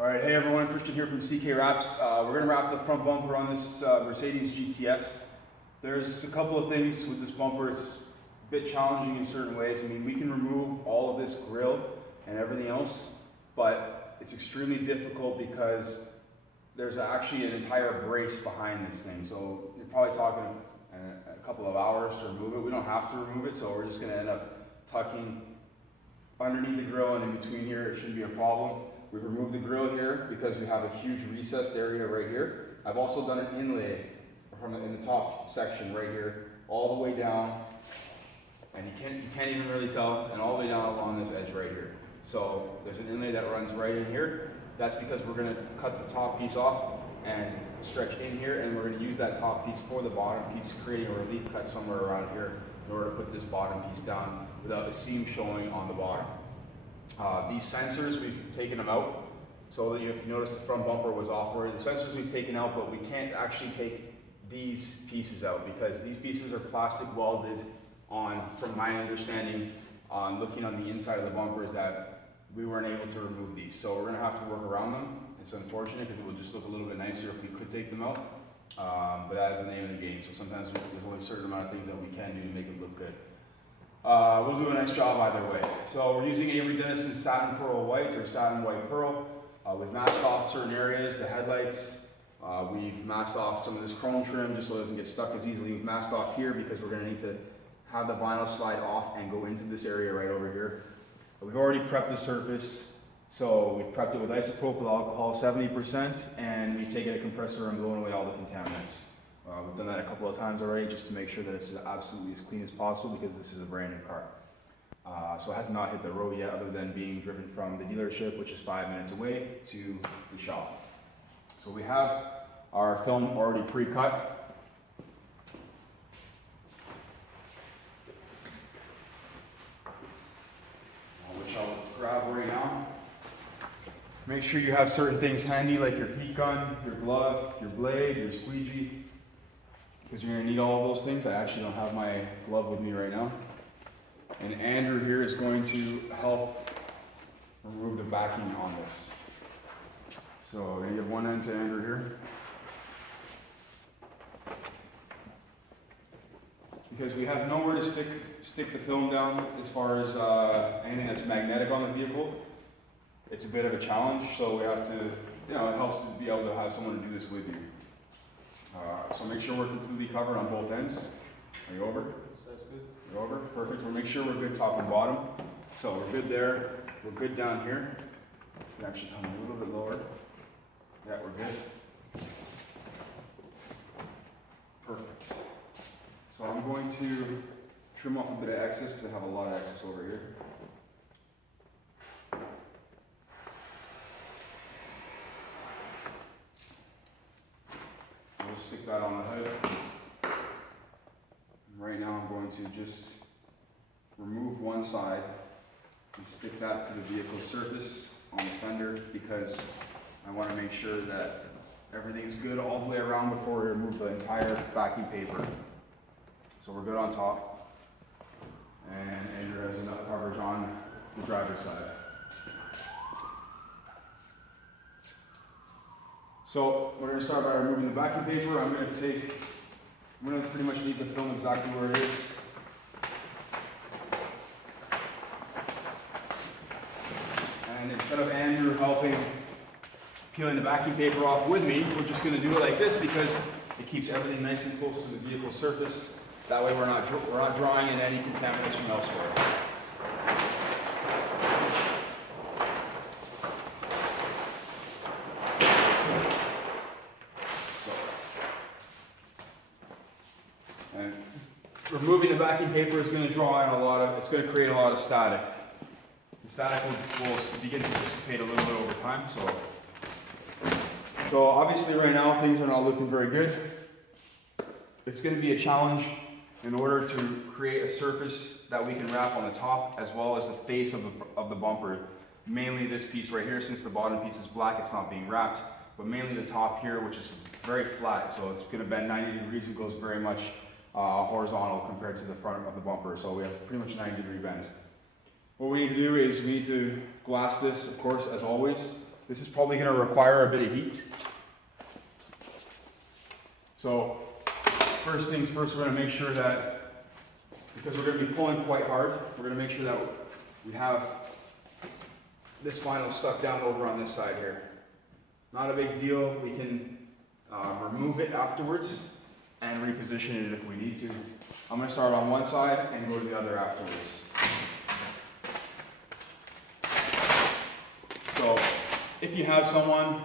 Alright, hey everyone, Christian here from CK Wraps. We're going to wrap the front bumper on this Mercedes GTS. There's a couple of things with this bumper. It's a bit challenging in certain ways. I mean, we can remove all of this grille and everything else, but it's extremely difficult because there's actually an entire brace behind this thing. So you're probably talking a couple of hours to remove it. We don't have to remove it, so we're just going to end up tucking underneath the grille and in between here. It shouldn't be a problem. We've removed the grille here because we have a huge recessed area right here. I've also done an inlay in the top section right here, all the way down, and you can't even really tell, and all the way down along this edge right here. So there's an inlay that runs right in here. That's because we're going to cut the top piece off and stretch in here, and we're going to use that top piece for the bottom piece, creating a relief cut somewhere around here in order to put this bottom piece down without the seam showing on the bottom. These sensors, we've taken them out. So that if you notice the front bumper was off already. The sensors we've taken out, but we can't actually take these pieces out because these pieces are plastic welded on, from my understanding, looking on the inside of the bumper, is that we weren't able to remove these. So we're gonna have to work around them. It's unfortunate because it would just look a little bit nicer if we could take them out. But that is the name of the game. So sometimes there's only a certain amount of things that we can do to make it look good. We'll do a nice job either way. So we're using Avery Denison Satin Pearl White or Satin White Pearl. We've masked off certain areas, the headlights. We've masked off some of this chrome trim just so it doesn't get stuck as easily. We've masked off here because we're going to need to have the vinyl slide off and go into this area right over here. We've already prepped the surface. So we've prepped it with isopropyl alcohol 70%, and we've taken a compressor and blown away all the contaminants. We've done that a couple of times already just to make sure that it's absolutely as clean as possible because this is a brand new car. So it has not hit the road yet other than being driven from the dealership, which is 5 minutes away, to the shop. So we have our film already pre-cut. Which I'll grab right now. Make sure you have certain things handy like your heat gun, your glove, your blade, your squeegee, because you're going to need all of those things. I actually don't have my glove with me right now. And Andrew here is going to help remove the backing on this. So we're going to give one end to Andrew here. Because we have nowhere to stick the film down as far as anything that's magnetic on the vehicle. It's a bit of a challenge, so we have to, it helps to be able to have someone to do this with you. So make sure we're completely covered on both ends. Are you over? That's good. You're over? Perfect. We'll make sure we're good top and bottom. So we're good there. We're good down here. We can actually come a little bit lower. Yeah, we're good. Perfect. So I'm going to trim off a bit of excess because I have a lot of excess over here. We'll stick that on the hood. Right now I'm going to just remove one side and stick that to the vehicle's surface on the fender because I want to make sure that everything's good all the way around before we remove the entire backing paper. So we're good on top, and Andrew has enough coverage on the driver's side. So we're going to start by removing the backing paper. I'm going to pretty much leave the film exactly where it is. And instead of Andrew helping peeling the backing paper off with me, we're just going to do it like this because it keeps everything nice and close to the vehicle surface. That way we're not drawing in any contaminants from elsewhere. And removing the backing paper is going to draw in it's going to create a lot of static. The static will begin to dissipate a little bit over time. So obviously right now things are not looking very good. It's going to be a challenge in order to create a surface that we can wrap on the top as well as the face of the bumper. Mainly this piece right here, since the bottom piece is black, it's not being wrapped, but mainly the top here, which is very flat, so it's going to bend 90 degrees. It goes very much horizontal compared to the front of the bumper, so we have pretty much 90-degree bend. What we need to do is we need to glass this, of course, as always. This is probably going to require a bit of heat. So first things first, we're going to make sure that, because we're going to be pulling quite hard, we're going to make sure that we have this vinyl stuck down over on this side here. Not a big deal. We can remove it afterwards and reposition it if we need to. I'm going to start on one side and go to the other afterwards. So if you have someone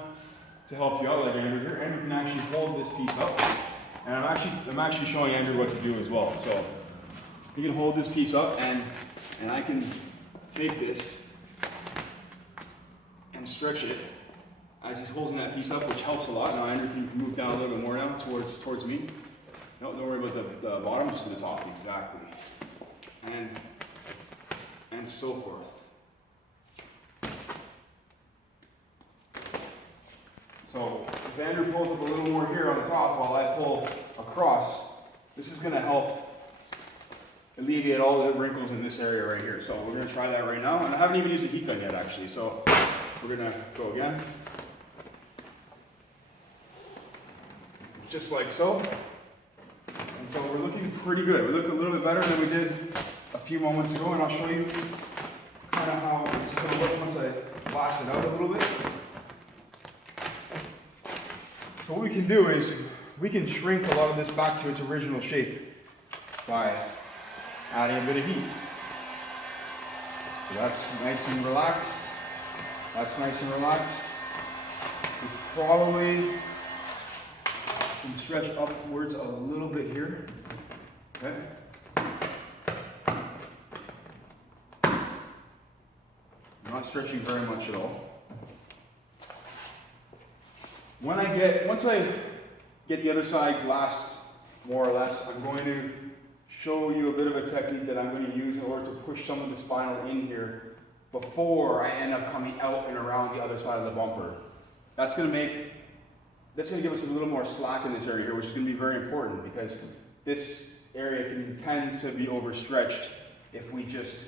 to help you out like Andrew here, Andrew can actually hold this piece up. And I'm actually showing Andrew what to do as well. So he can hold this piece up and I can take this and stretch it as he's holding that piece up, which helps a lot. Now Andrew can move down a little bit more now towards me. No, don't worry about the bottom, just to the top, exactly. And so forth. So if Andrew pulls up a little more here on the top while I pull across, this is going to help alleviate all the wrinkles in this area right here. So we're going to try that right now. And I haven't even used a heat gun yet actually, so we're going to go again. Just like so. And so we're looking pretty good. We look a little bit better than we did a few moments ago, and I'll show you kind of how it's going to look once I blast it out a little bit. So what we can do is we can shrink a lot of this back to its original shape by adding a bit of heat. So that's nice and relaxed. That's nice and relaxed. We probably can stretch upwards a little bit here. Okay. I'm not stretching very much at all. Once I get the other side glassed more or less, I'm going to show you a bit of a technique that I'm going to use in order to push some of this vinyl in here before I end up coming out and around the other side of the bumper. That's going to give us a little more slack in this area here, which is going to be very important because this area can tend to be overstretched if we just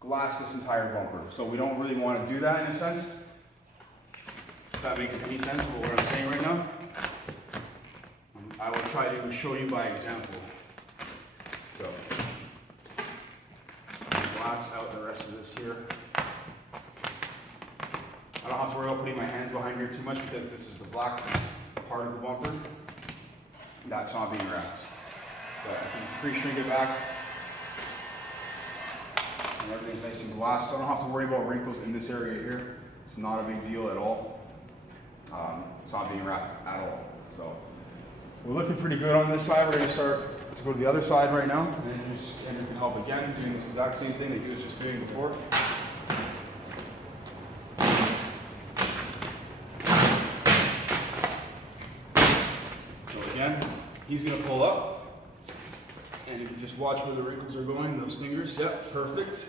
glass this entire bumper. So we don't really want to do that in a sense. If that makes any sense of what I'm saying right now. I will try to show you by example. So, glass out the rest of this here. I don't have to worry about putting my hands behind here too much because this is the black part of the bumper. That's not being wrapped. So I can pre-shrink it back. And everything's nice and glassed, so I don't have to worry about wrinkles in this area here. It's not a big deal at all. It's not being wrapped at all. So we're looking pretty good on this side. We're going to start to go to the other side right now. And Andrew can help again, doing this exact same thing that he was just doing before. So again, he's going to pull up. And if you just watch where the wrinkles are going, those fingers, yep, perfect.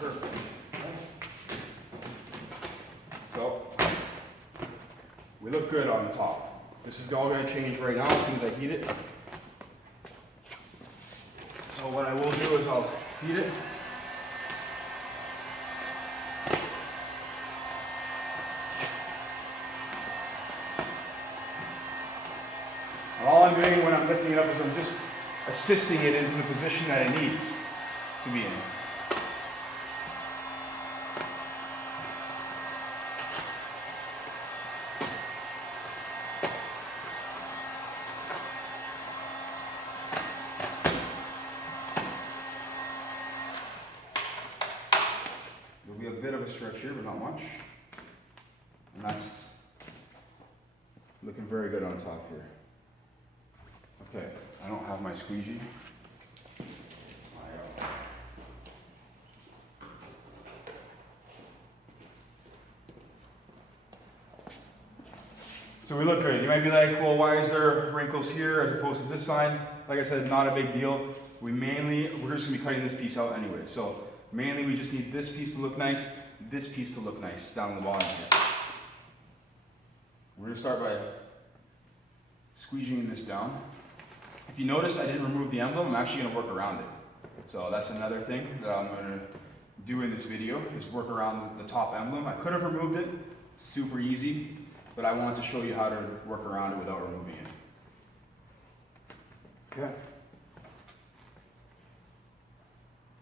Perfect. So, we look good on the top. This is all going to change right now as soon as I heat it. So what I will do is I'll heat it. And all I'm doing when I'm lifting it up is I'm just assisting it into the position that it needs to be in. Stretch here, but not much. And that's looking very good on top here. Okay, I don't have my squeegee. So we look good. You might be like, well, why is there wrinkles here as opposed to this side? Like I said, not a big deal. We're just gonna be cutting this piece out anyway. So mainly we just need this piece to look nice, this piece to look nice down the bottom here. We're going to start by squeegeeing this down. If you notice, I didn't remove the emblem. I'm actually going to work around it. So that's another thing that I'm going to do in this video is work around the top emblem. I could have removed it, super easy, but I wanted to show you how to work around it without removing it. Okay.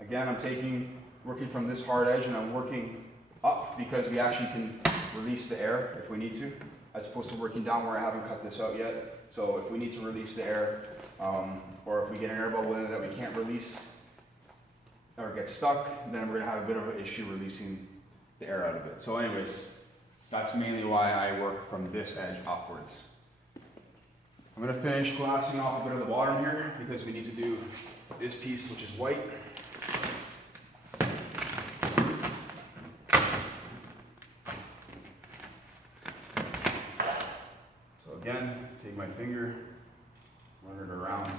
Again, I'm working from this hard edge and I'm working up because we actually can release the air if we need to, as opposed to working down where I haven't cut this out yet. So if we need to release the air, or if we get an air bubble in it that we can't release or get stuck, then we're gonna have a bit of an issue releasing the air out of it. So anyways, that's mainly why I work from this edge upwards. I'm gonna finish glassing off a bit of the bottom here because we need to do this piece, which is white. So again, take my finger, run it around.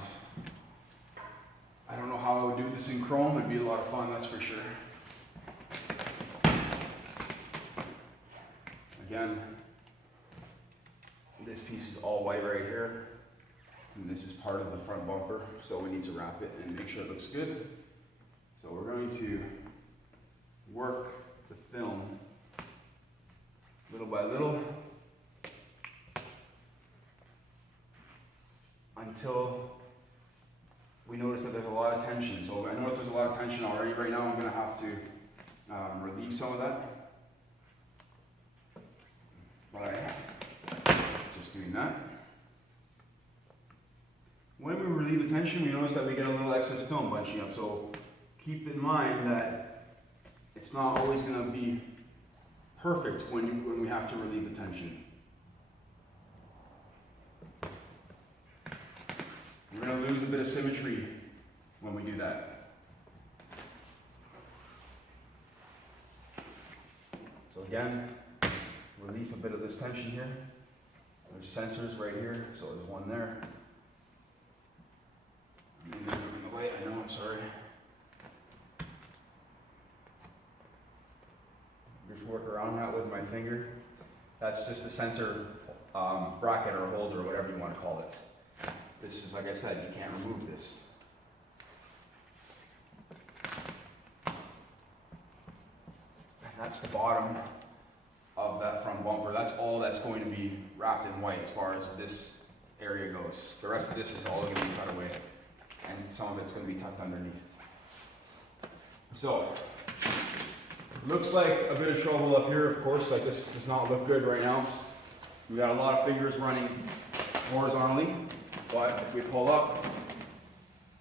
I don't know how I would do this in chrome. It'd be a lot of fun, that's for sure. Again, this piece is all white right here, and this is part of the front bumper, so we need to wrap it and make sure it looks good. So we're going to work the film little by little until we notice that there's a lot of tension. So I notice there's a lot of tension already right now. I'm going to have to relieve some of that by just doing that. When we relieve the tension, we notice that we get a little excess film bunching up. So keep in mind that it's not always going to be perfect when we have to relieve the tension. We're going to lose a bit of symmetry when we do that. So again, relieve a bit of this tension here. There's sensors right here, so there's one there. Moving the light, I know, I'm sorry. Just work around that with my finger. That's just the sensor bracket or holder, or whatever you want to call it. This is, like I said, you can't remove this. And that's the bottom of that front bumper. That's all that's going to be wrapped in white as far as this area goes. The rest of this is all going to be cut away, and some of it's going to be tucked underneath. So, looks like a bit of trouble up here, of course. Like, this does not look good right now. We got a lot of fingers running horizontally. But if we pull up,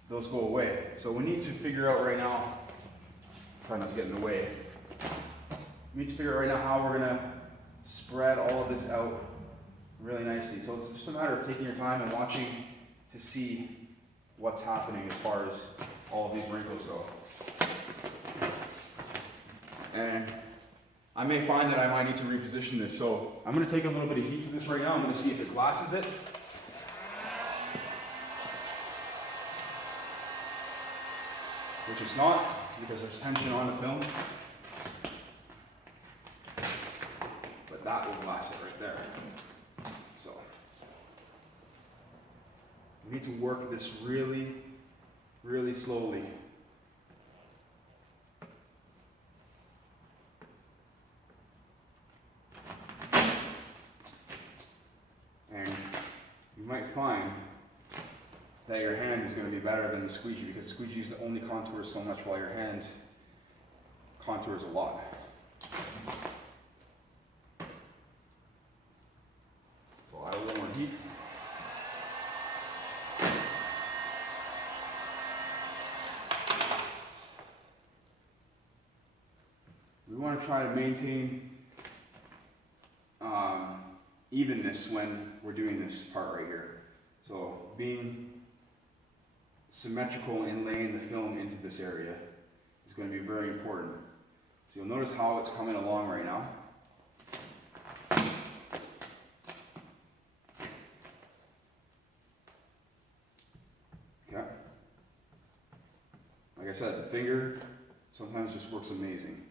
those go away. So we need to figure out right now, try not to get in the way. We need to figure out right now how we're gonna spread all of this out really nicely. So it's just a matter of taking your time and watching to see what's happening as far as all of these wrinkles go. And I may find that I might need to reposition this. So I'm gonna take a little bit of heat to this right now. I'm gonna see if it glasses it. Which it's not, because there's tension on the film. But that will glass it right there. So, we need to work this really, really slowly. And you might find that your hand is going to be better than the squeegee, because the squeegee only contours so much while your hand contours a lot. So I'll add a little more heat. We want to try to maintain evenness when we're doing this part right here. So being symmetrical in laying the film into this area is going to be very important. So you'll notice how it's coming along right now. Okay. Like I said, the finger sometimes just works amazing.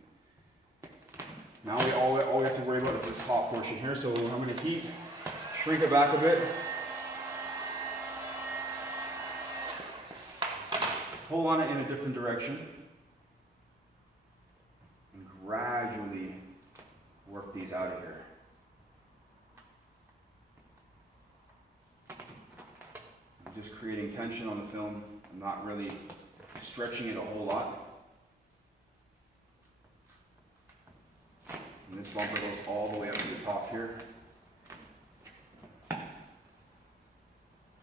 Now all we have to worry about is this top portion here. So I'm going to shrink it back a bit. Pull on it in a different direction. gradually work these out of here. I'm just creating tension on the film. I'm not really stretching it a whole lot. And this bumper goes all the way up to the top here.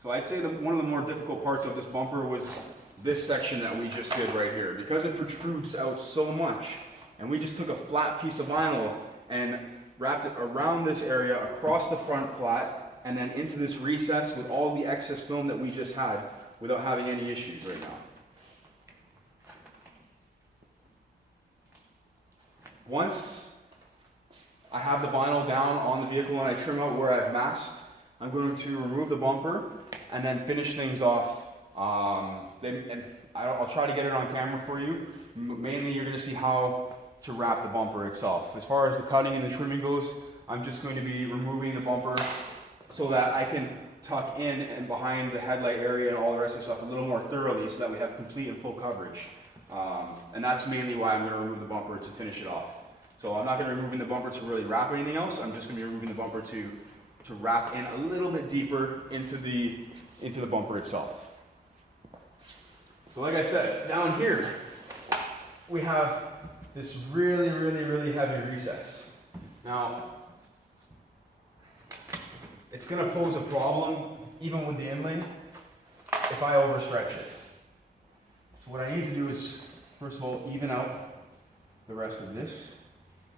So I'd say that one of the more difficult parts of this bumper was this section that we just did right here. Because it protrudes out so much, and we just took a flat piece of vinyl and wrapped it around this area, across the front flat, and then into this recess with all the excess film that we just had without having any issues right now. Once I have the vinyl down on the vehicle and I trim out where I've masked, I'm going to remove the bumper and then finish things off. I'll try to get it on camera for you. Mainly you're going to see how to wrap the bumper itself. As far as the cutting and the trimming goes, I'm just going to be removing the bumper so that I can tuck in and behind the headlight area and all the rest of the stuff a little more thoroughly so that we have complete and full coverage. And that's mainly why I'm going to remove the bumper, to finish it off. So I'm not going to be removing the bumper to really wrap anything else. I'm just going to be removing the bumper to wrap in a little bit deeper into the bumper itself. So like I said, down here we have this really, really, really heavy recess. Now, it's going to pose a problem even with the inlay if I overstretch it. So what I need to do is, first of all, even out the rest of this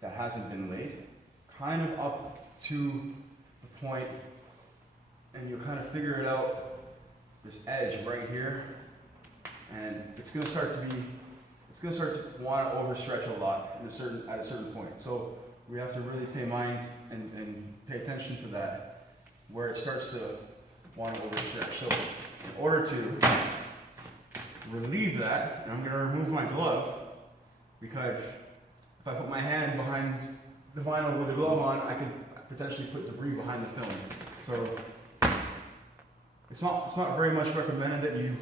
that hasn't been laid, kind of up to the point, and you'll kind of figure it out, this edge right here, and it's going to start to want to overstretch a lot at a certain point. So we have to really pay mind and pay attention to that, where it starts to want to overstretch. So in order to relieve that, I'm going to remove my glove, because if I put my hand behind the vinyl with the glove on, I could potentially put debris behind the film. So it's not very much recommended that you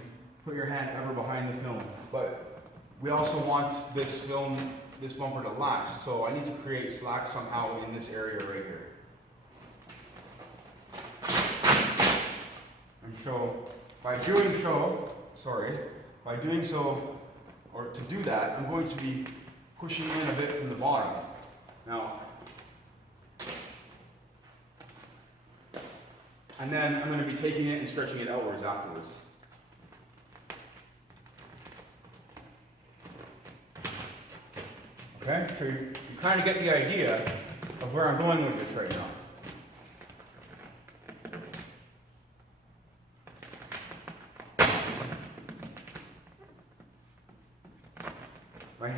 put your hand ever behind the film, but we also want this bumper to last, so I need to create slack somehow in this area right here. And so by doing so, or to do that, I'm going to be pushing in a bit from the bottom. Now, and then I'm going to be taking it and stretching it outwards afterwards. Okay, so you kind of get the idea of where I'm going with this right now. My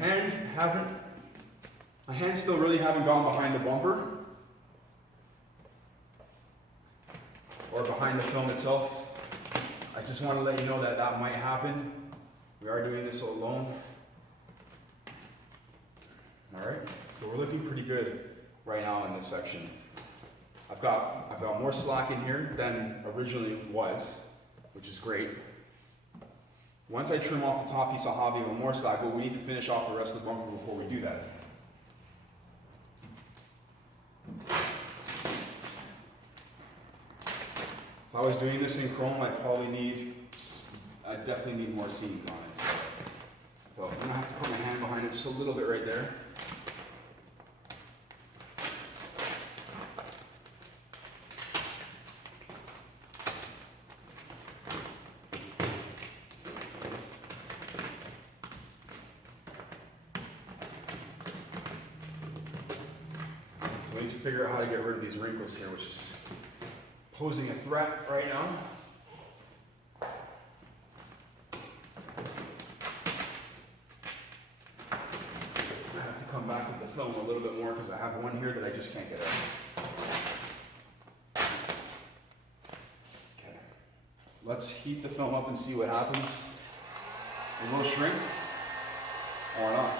hands still really haven't gone behind the bumper or behind the film itself. I just want to let you know that that might happen. We are doing this alone. Alright, so we're looking pretty good right now in this section. I've got more slack in here than originally was, which is great. Once I trim off the top piece of hobby with more slack, but we need to finish off the rest of the bumper before we do that. If I was doing this in chrome, I'd definitely need more seams on it. So I'm gonna have to put my hand behind it just a little bit right there. So we need to figure out how to get rid of these wrinkles here, which is posing a threat right now. I have to come back with the film a little bit more because I have one here that I just can't get out. Okay. Let's heat the film up and see what happens. It will shrink or not.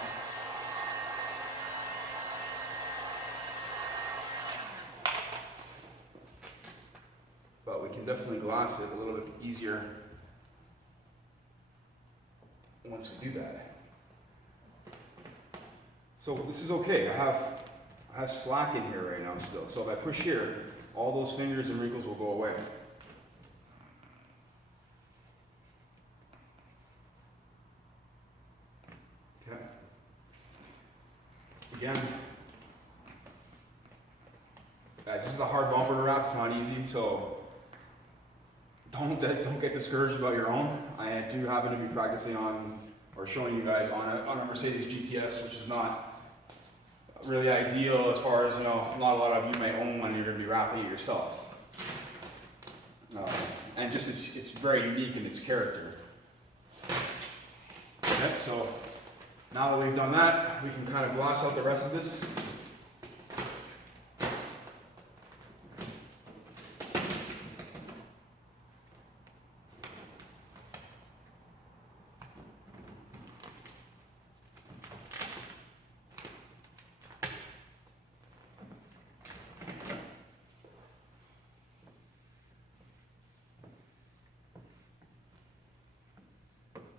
But we can definitely glass it a little bit easier once we do that. So this is okay. I have slack in here right now still. So if I push here, all those fingers and wrinkles will go away. Okay. Again, guys, this is a hard bumper to wrap. It's not easy, so don't get discouraged about your own. I do happen to be practicing on, or showing you guys on a Mercedes GTS, which is not really ideal as far as, you know, not a lot of you may own when you're going to be wrapping it yourself. And just it's very unique in its character. Okay, so now that we've done that, we can kind of gloss out the rest of this.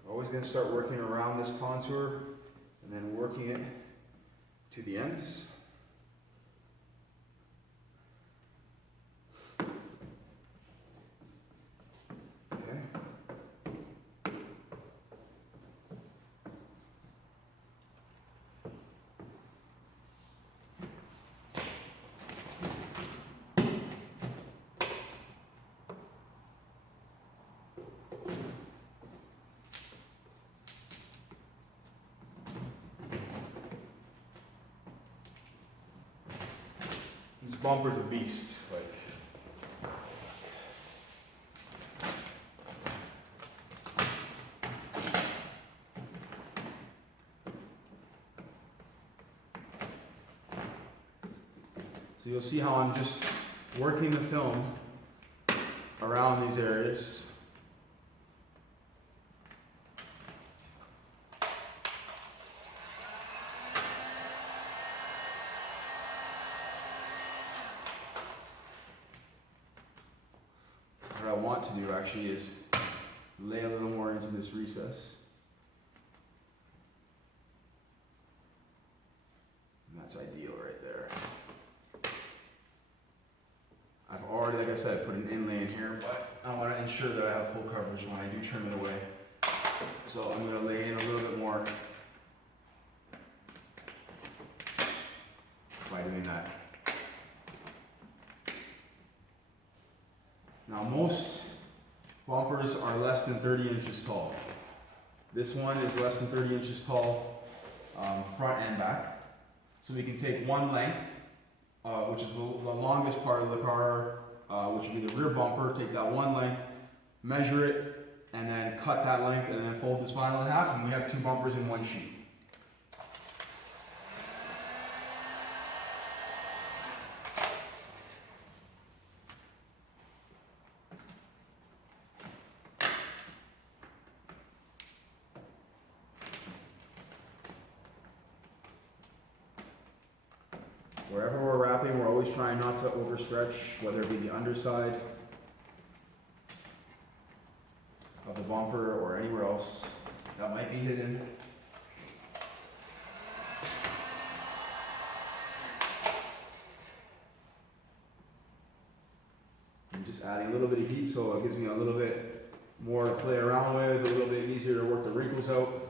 Always going to start working around this contour and then working it to the ends. Okay. This bumper's a beast. So you'll see how I'm just working the film around these areas. What I want to do actually is lay a little more into this recess. And that's ideal right there. I've already, like I said, put an inlay in here, but I want to ensure that I have full coverage when I do trim it away. So I'm going to lay in a little bit more by doing that. Now most bumpers are less than 30 inches tall. This one is less than 30 inches tall, front and back. So we can take one length, which is the longest part of the car, which would be the rear bumper, take that one length, measure it, and then cut that length, and then fold this vinyl in half, and we have two bumpers in one sheet. Wherever we're wrapping, we're always trying not to overstretch, whether it be the underside of the bumper or anywhere else that might be hidden. And just adding a little bit of heat so it gives me a little bit more to play around with, a little bit easier to work the wrinkles out.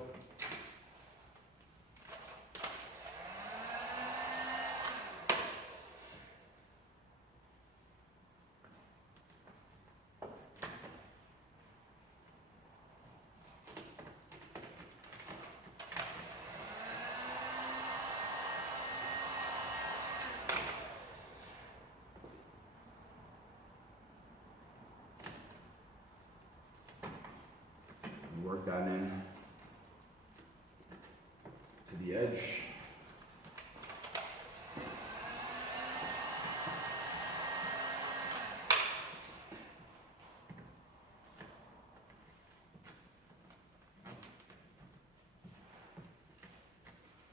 Work that in to the edge.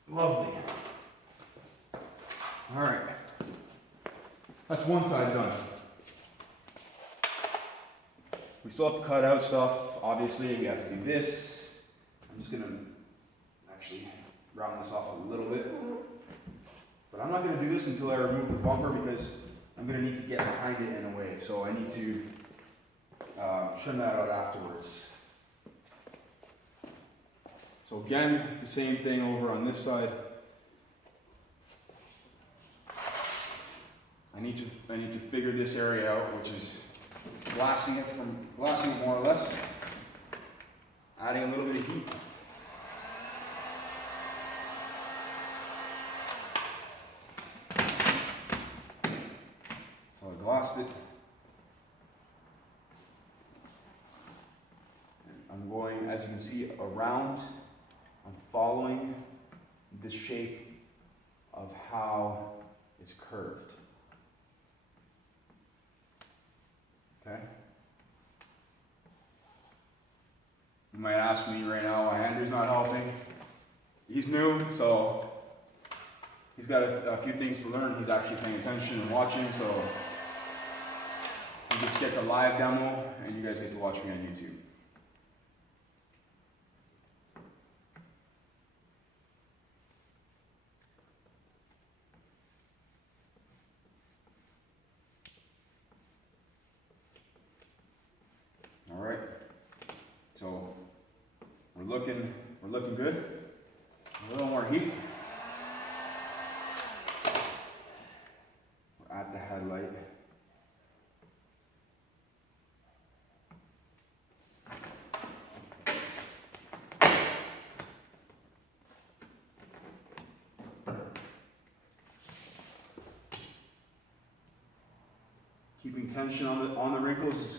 Lovely. All right. That's one side done. We still have to cut out stuff. Obviously, we have to do this. I'm just going to actually round this off a little bit. I'm not going to do this until I remove the bumper because I'm going to need to get behind it in a way. So I need to trim that out afterwards. So again, the same thing over on this side. I need to figure this area out, which is glassing it more or less, adding a little bit of heat. So I glassed it. And I'm going, as you can see, around. I'm following the shape of how it's curved. Okay? You might ask me right now why Andrew's not helping. He's new, so he's got a few things to learn. He's actually paying attention and watching, so he just gets a live demo, and you guys get to watch me on YouTube. All right, so we're looking good. A little more heat. We're at the headlight. Keeping tension on the wrinkles is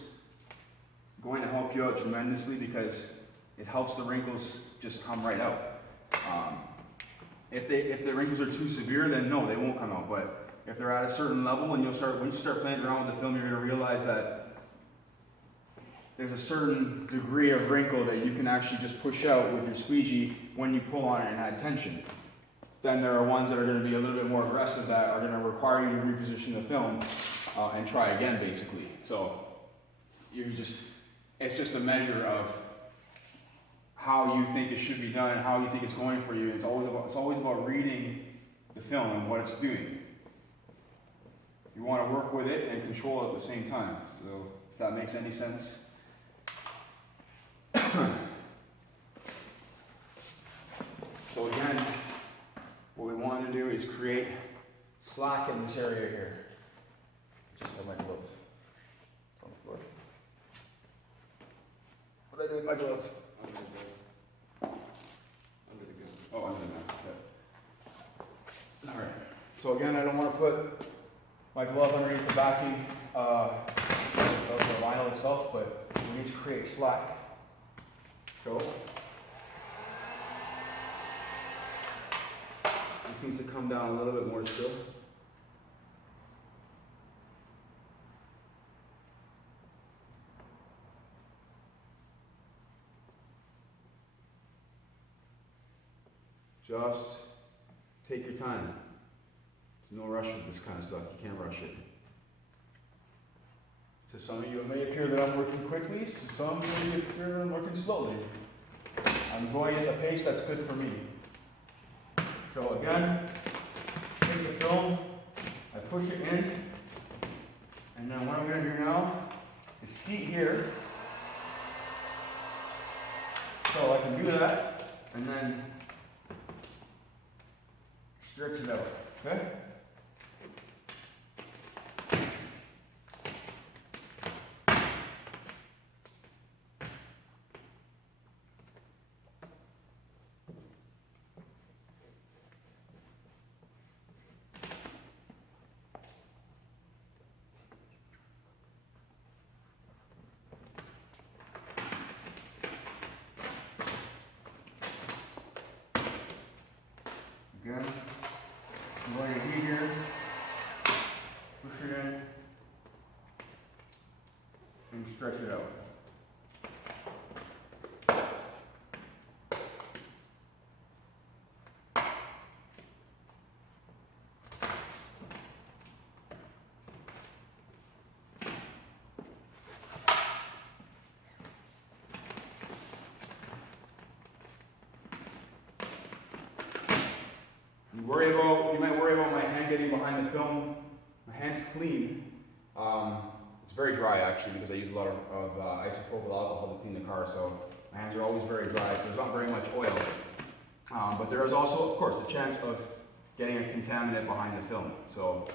going to help you out tremendously because it helps the wrinkles just come right out. If the wrinkles are too severe, then no, they won't come out. But if they're at a certain level, and when you start playing around with the film, you're going to realize that there's a certain degree of wrinkle that you can actually just push out with your squeegee when you pull on it and add tension. Then there are ones that are going to be a little bit more aggressive that are going to require you to reposition the film and try again, basically. So it's just a measure of how you think it should be done and how you think it's going for you. It's always about reading the film and what it's doing. You want to work with it and control it at the same time. So if that makes any sense. So again, what we want to do is create slack in this area here. Just have my glove. It's on the floor. What did I do with my glove? Under the gun. Oh, under that. Okay. All right. So again, I don't want to put my glove underneath the backing of the vinyl itself, but we need to create slack. Go. This needs to come down a little bit more still. Just take your time. There's no rush with this kind of stuff. You can't rush it. To some of you, it may appear that I'm working quickly. To some, it may appear that I'm working slowly. I'm going at a pace that's good for me. So again, take the film, I push it in, and then what I'm going to do now is heat here. So I can do that, and then stretch it out, okay? Again, I'm going to heat here, push it in, and stretch it out. You might worry about my hand getting behind the film. My hand's clean. It's very dry actually because I use a lot of isopropyl alcohol to clean the car, so my hands are always very dry, so there's not very much oil. But there is also, of course, a chance of getting a contaminant behind the film. So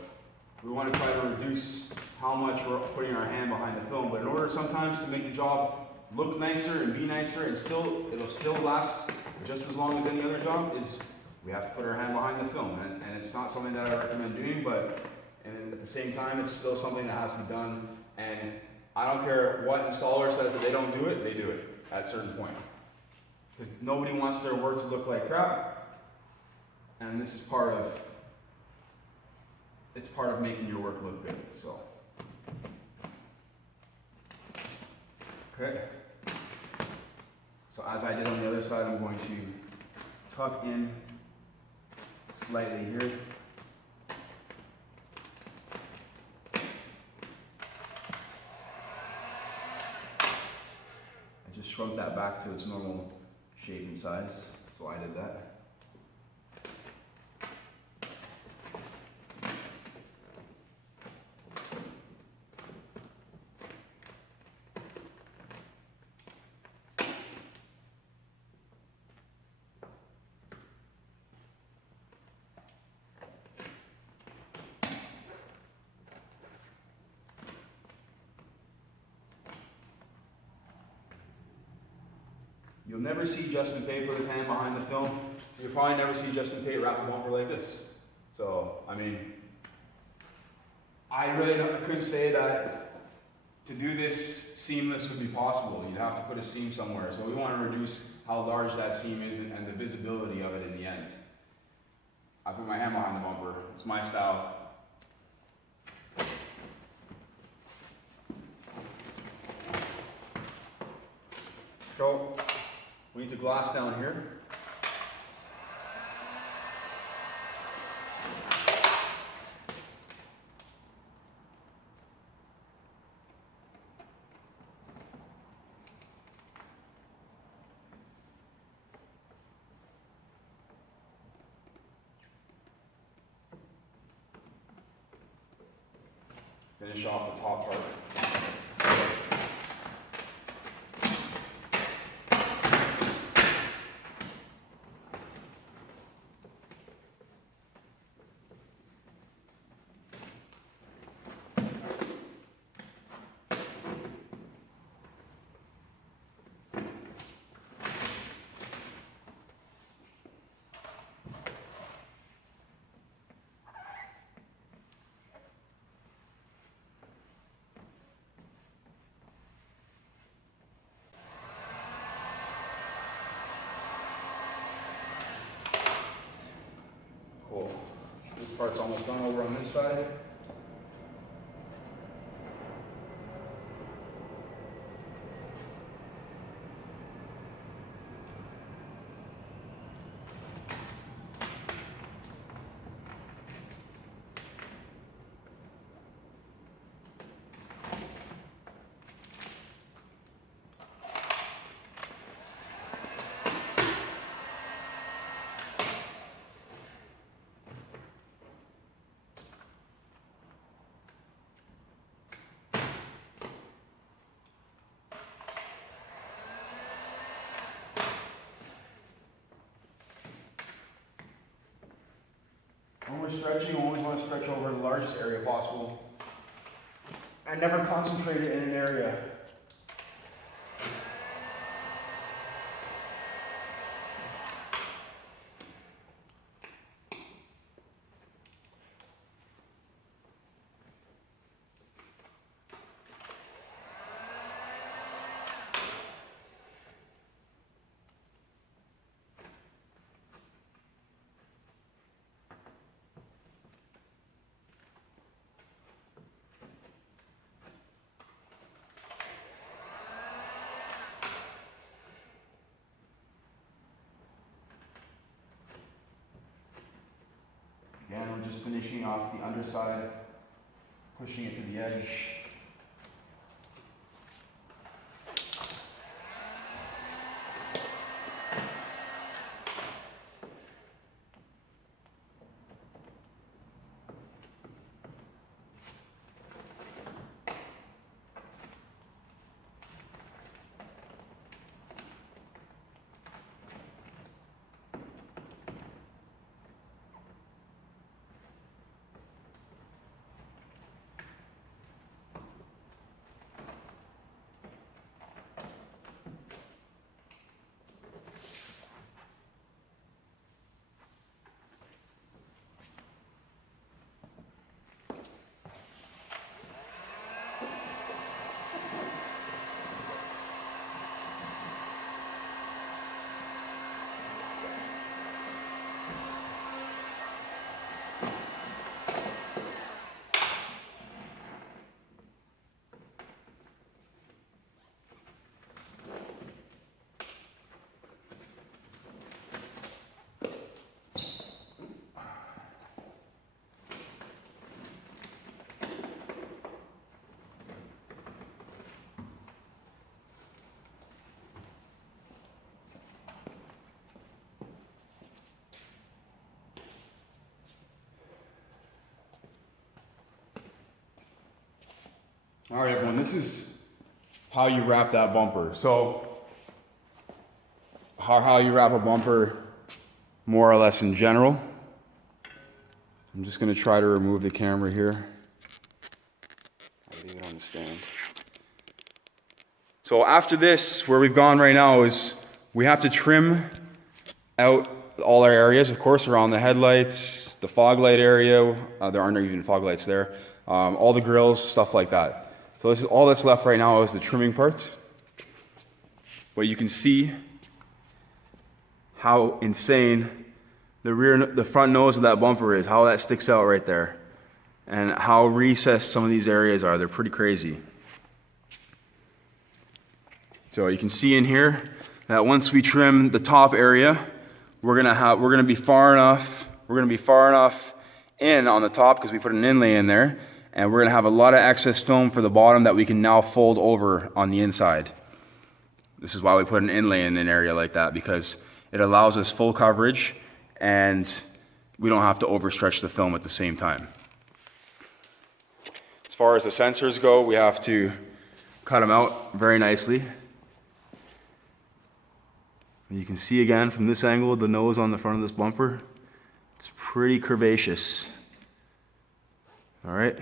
we want to try to reduce how much we're putting our hand behind the film, but in order sometimes to make the job look nicer and be nicer and it'll still last just as long as any other job, is we have to put our hand behind the film. And it's not something that I recommend doing, but at the same time, it's still something that has to be done. And I don't care what installer says that they don't do it, they do it at a certain point. Because nobody wants their work to look like crap, and this is part of making your work look good. So, okay. So as I did on the other side, I'm going to tuck in slightly here. I just shrunk that back to its normal shape and size, so I did that. You'll never see Justin Pate put his hand behind the film. You'll probably never see Justin Pate wrap a bumper like this. So, I mean, I couldn't say that to do this seamless would be possible. You'd have to put a seam somewhere. So we want to reduce how large that seam is and the visibility of it in the end. I put my hand behind the bumper. It's my style. So, we need to glass down here. Finish off the top part. Cool. This part's almost done over on this side. When we're stretching, you always want to stretch over the largest area possible. And never concentrate it in an area. Again, we're just finishing off the underside, pushing it to the edge. All right, everyone, this is how you wrap that bumper. So, how you wrap a bumper, more or less in general. I'm just going to try to remove the camera here. I'll leave it on the stand. So after this, where we've gone right now is we have to trim out all our areas, of course, around the headlights, the fog light area. There aren't even fog lights there. All the grills, stuff like that. So this is all that's left right now is the trimming part. But you can see how insane the front nose of that bumper is, how that sticks out right there, and how recessed some of these areas are. They're pretty crazy. So you can see in here that once we trim the top area, we're gonna be far enough in on the top because we put an inlay in there, and we're gonna have a lot of excess film for the bottom that we can now fold over on the inside. This is why we put an inlay in an area like that, because it allows us full coverage and we don't have to overstretch the film at the same time. As far as the sensors go, we have to cut them out very nicely. And you can see again from this angle the nose on the front of this bumper. It's pretty curvaceous. All right.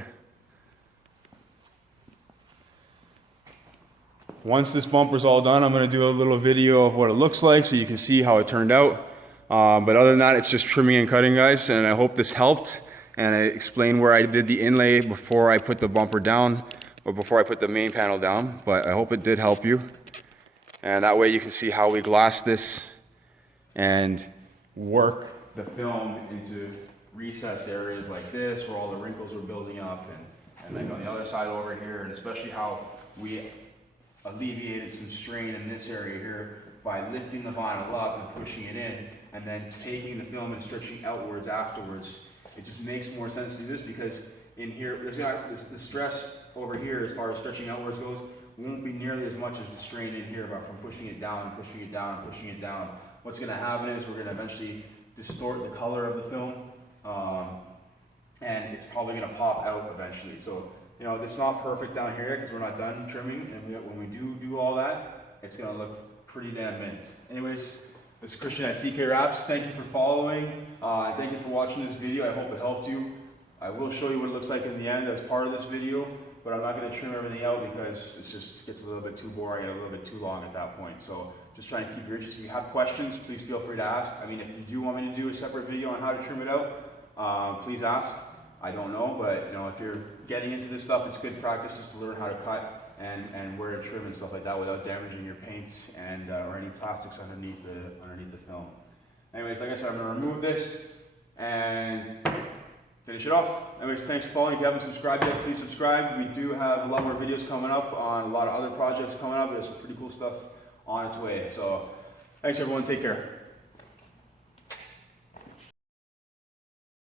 Once this bumper's all done, I'm going to do a little video of what it looks like so you can see how it turned out. But other than that, it's just trimming and cutting, guys, and I hope this helped. And I explained where I did the inlay before I put the bumper down, or before I put the main panel down, but I hope it did help you. And that way you can see how we glass this and work the film into recessed areas like this, where all the wrinkles are building up, and like on the other side over here, and especially how we alleviated some strain in this area here by lifting the vinyl up and pushing it in, and then taking the film and stretching outwards afterwards. It just makes more sense to do this because in here, there's the stress over here as far as stretching outwards goes won't be nearly as much as the strain in here, but from pushing it down, pushing it down, pushing it down. What's going to happen is we're going to eventually distort the color of the film, and it's probably going to pop out eventually. So, you know, it's not perfect down here because we're not done trimming, and when we do all that, it's going to look pretty damn mint. Anyways, this is Christian at CK Wraps. Thank you for following. Thank you for watching this video. I hope it helped you. I will show you what it looks like in the end as part of this video, but I'm not going to trim everything out because it just gets a little bit too boring and a little bit too long at that point. So just trying to keep your interest. If you have questions, please feel free to ask. I mean, if you do want me to do a separate video on how to trim it out, please ask. I don't know, but you know, if you're getting into this stuff, it's good practice just to learn how to cut and where to trim and stuff like that without damaging your paints and or any plastics underneath the film. Anyways, like I said, I'm going to remove this and finish it off. Anyways, thanks for following. If you haven't subscribed yet, please subscribe. We do have a lot more videos coming up on a lot of other projects coming up. There's some pretty cool stuff on its way. So thanks everyone. Take care.